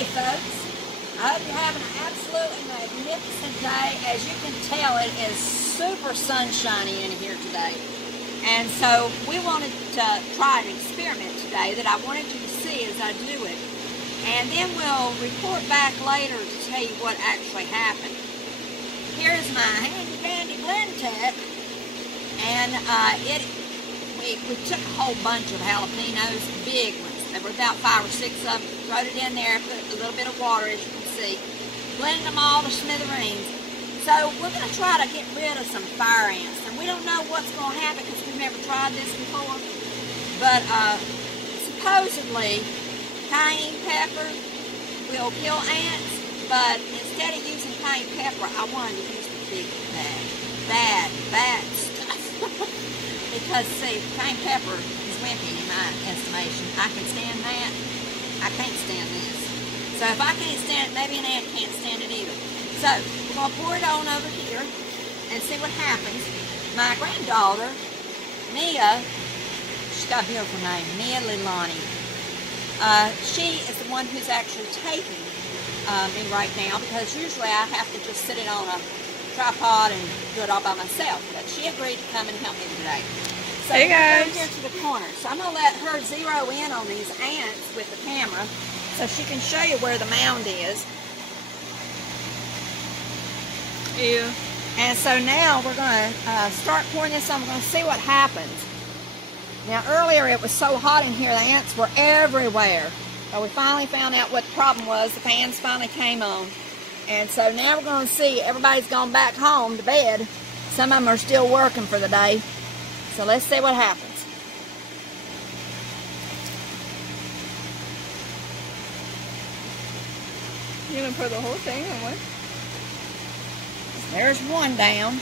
Howdy folks, I hope you're having an absolutely magnificent day. As you can tell, it is super sunshiny in here today. And so we wanted to try an experiment today that I wanted you to see as I do it. And then we'll report back later to tell you what actually happened. Here's my handy-dandy blend tech. And we took a whole bunch of jalapenos, big ones. There were about 5 or 6 of them. Throwed it in there, put a little bit of water, as you can see. Blended them all to smithereens. So we're going to try to get rid of some fire ants. And we don't know what's going to happen because we've never tried this before. But supposedly, cayenne pepper will kill ants. But instead of using cayenne pepper, I wanted to use the big bad stuff. Because, see, cayenne pepper is wimpy in my estimation. I can stand that. I can't stand this. So if I can't stand it, maybe an ant can't stand it either. So we're going to pour it on over here and see what happens. My granddaughter, Mia, she's got a beautiful name, Mia Lilani. She is the one who's actually taping me right now, because usually I have to just sit it on a tripod and do it all by myself. But she agreed to come and help me today. So hey guys, we're going here to the corner. So I'm going to let her zero in on these ants with the camera so she can show you where the mound is. Yeah. And so now we're going to start pouring this on. We're going to see what happens. Now earlier it was so hot in here, the ants were everywhere. But we finally found out what the problem was. The fans finally came on. And so now we're going to see, everybody's gone back home to bed. Some of them are still working for the day. So let's see what happens. You gonna pour the whole thing or what? There's one down.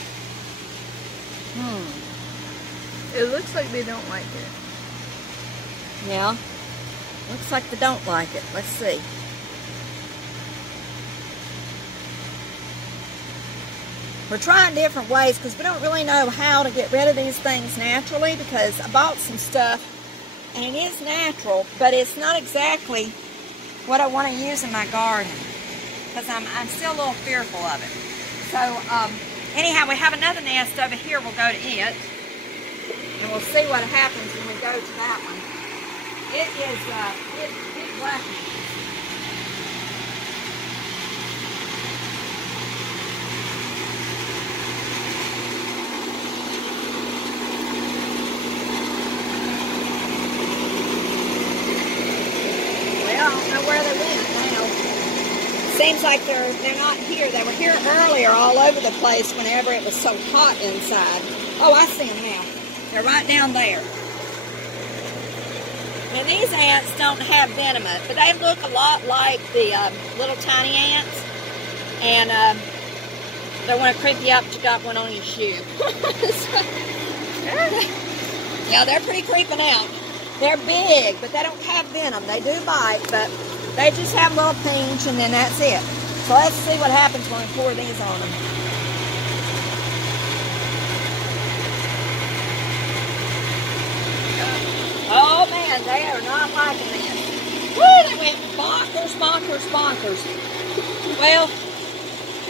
It looks like they don't like it. Yeah. Looks like they don't like it. Let's see. We're trying different ways because we don't really know how to get rid of these things naturally, because I bought some stuff and it is natural, but it's not exactly what I want to use in my garden because I'm still a little fearful of it. So anyhow, we have another nest over here. We'll go to it and we'll see what happens when we go to that one. It is it's black. I don't know where they went now. Seems like they're not here. They were here earlier all over the place whenever it was so hot inside. Oh, I see them now. They're right down there. Now these ants don't have venom, but they look a lot like the little tiny ants. And they want to creep you up if you got one on your shoe. Yeah, they're pretty creeping out. They're big, but they don't have venom. They do bite, but they just have a little pinch, and then that's it. So let's see what happens when we pour these on them. Oh man, they are not liking this. Woo, they went bonkers, bonkers, bonkers. Well,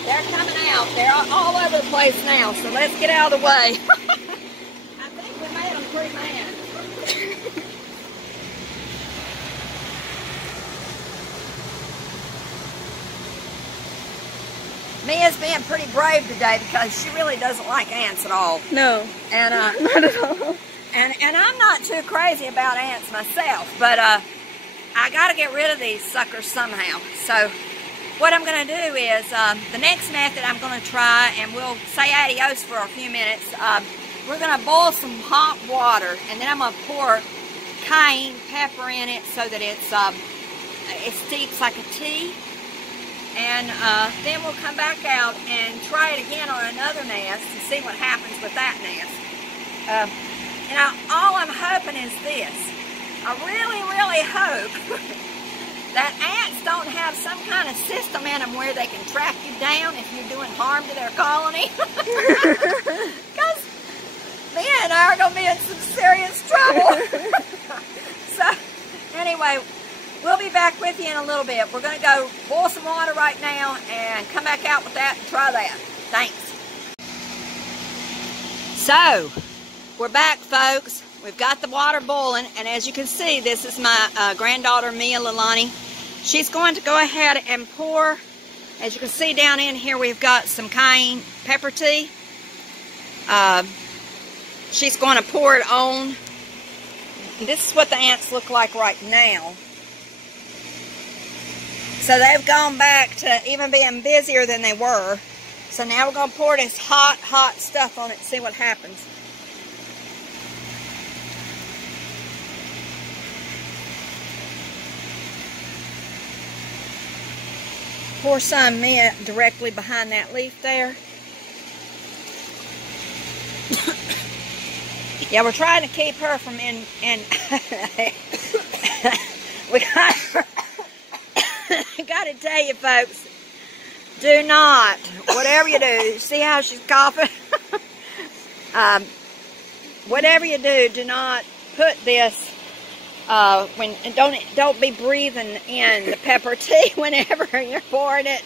they're coming out. They're all over the place now, so let's get out of the way. I think we made them pretty mad. Mia's being pretty brave today because she really doesn't like ants at all. No. And not at all. And I'm not too crazy about ants myself, but I got to get rid of these suckers somehow. So what I'm going to do is the next method I'm going to try, and we'll say adios for a few minutes. We're going to boil some hot water, and then I'm going to pour cayenne pepper in it so that it steeps like a tea. And then we'll come back out and try it again on another nest and see what happens with that nest. You know, all I'm hoping is this. I really, really hope that ants don't have some kind of system in them where they can track you down if you're doing harm to their colony. Because Mia and I are going to be in some serious trouble. So, anyway, we'll be back with you in a little bit. We're going to go boil some water right now and come back out with that and try that. Thanks. So, we're back, folks. We've got the water boiling, and as you can see, this is my granddaughter, Mia Lalani. She's going to go ahead and pour. As you can see down in here, we've got some cayenne pepper tea. She's going to pour it on. This is what the ants look like right now. So they've gone back to even being busier than they were. So now we're going to pour this hot, hot stuff on it and see what happens. Pour some Mia directly behind that leaf there. Yeah, we're trying to keep her from we gotta tell you, folks, do not, whatever you do, see how she's coughing? Whatever you do, do not put this don't be breathing in the pepper tea whenever you're pouring it,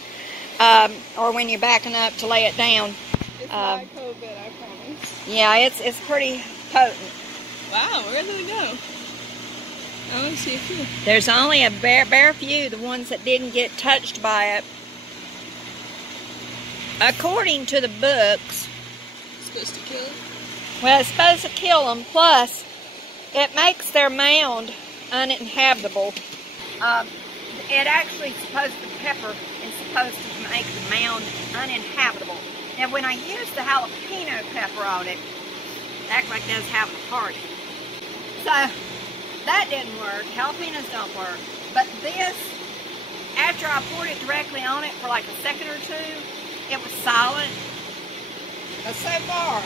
or when you're backing up to lay it down. It's not COVID, I promise. Yeah, it's pretty potent. Wow, where did it go? I only see a few. There's only a bare few, the ones that didn't get touched by it. According to the books, It's supposed to kill it? well, it's supposed to kill them, plus it makes their mound uninhabitable. It actually the pepper is supposed to make the mound uninhabitable. And when I use the jalapeno pepper on it act like it does have a party. So that didn't work. Jalapenos don't work. But this, after I poured it directly on it for like a second or two, it was solid. But so far,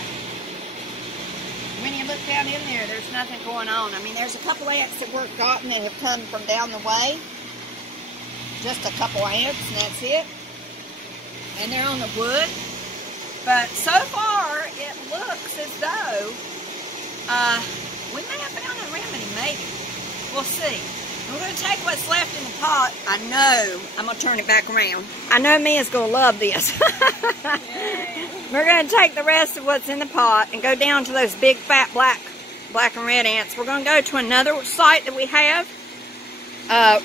when you look down in there, there's nothing going on. I mean, there's a couple ants that weren't gotten that have come from down the way. Just a couple ants, and that's it. And they're on the wood. But so far, it looks as though we may have found a remedy, maybe. We'll see. We're going to take what's left in the pot. I know. I'm going to turn it back around. I know Mia's going to love this. We're going to take the rest of what's in the pot and go down to those big, fat, black and red ants. We're going to go to another site that we have.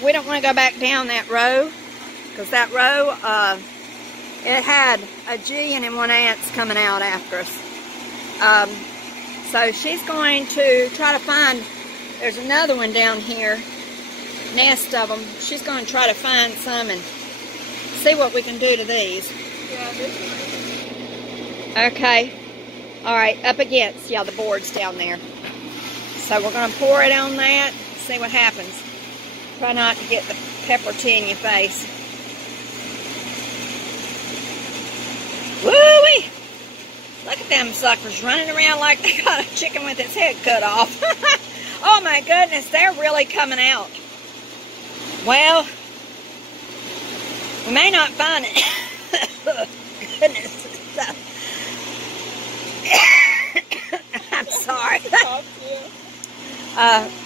We don't want to go back down that row, because that row, it had a G&M1 ants coming out after us. So she's going to try to find, there's another one down here, nest of them. She's going to try to find some and see what we can do to these. Yeah, this one. Okay. All right, up against, yeah, the boards down there. So we're going to pour it on that, see what happens. Try not to get the pepper tea in your face. Woo-wee! Look at them suckers running around like they got a chicken with its head cut off. Oh my goodness, they're really coming out. Well, we may not find it. Goodness. I'm sorry.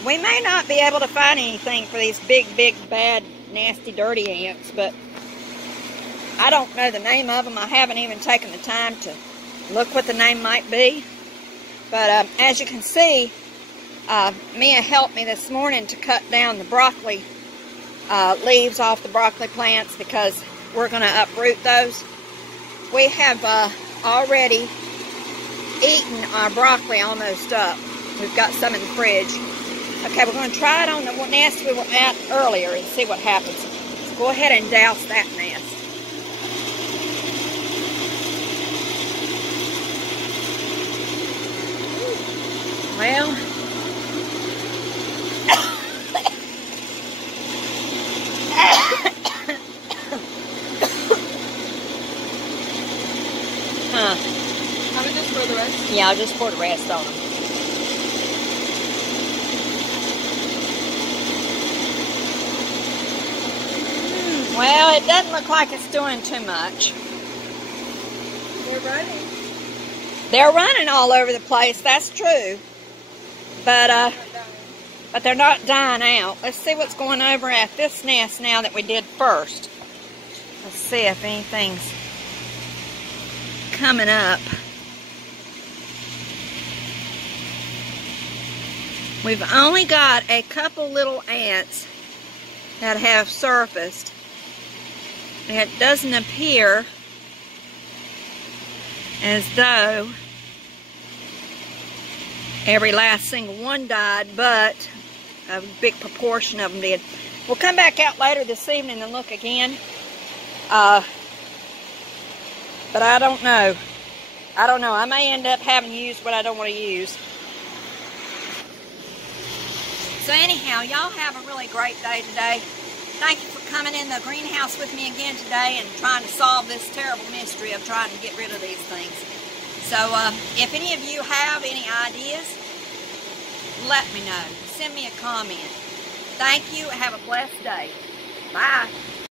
We may not be able to find anything for these big, bad, nasty, dirty ants, but I don't know the name of them. I haven't even taken the time to look what the name might be. But as you can see, Mia helped me this morning to cut down the broccoli leaves off the broccoli plants, because we're going to uproot those. We have already eaten our broccoli almost up. We've got some in the fridge. Okay, we're going to try it on the nest we were at earlier and see what happens. So go ahead and douse that nest. Well, How did this pour the rest? yeah, I'll just pour the rest on them. Well, it doesn't look like it's doing too much. They're running. They're running all over the place, that's true. But but they're not dying out. Let's see what's going over at this nest now that we did first. Let's see if anything's coming up. We've only got a couple little ants that have surfaced. It doesn't appear as though every last single one died, but a big proportion of them did. We'll come back out later this evening and look again. But I don't know. I may end up having used what I don't want to use. So anyhow, y'all have a really great day today. Thank you for coming in the greenhouse with me again today and trying to solve this terrible mystery of trying to get rid of these things. So if any of you have any ideas, let me know. Send me a comment. Thank you. Have a blessed day. Bye.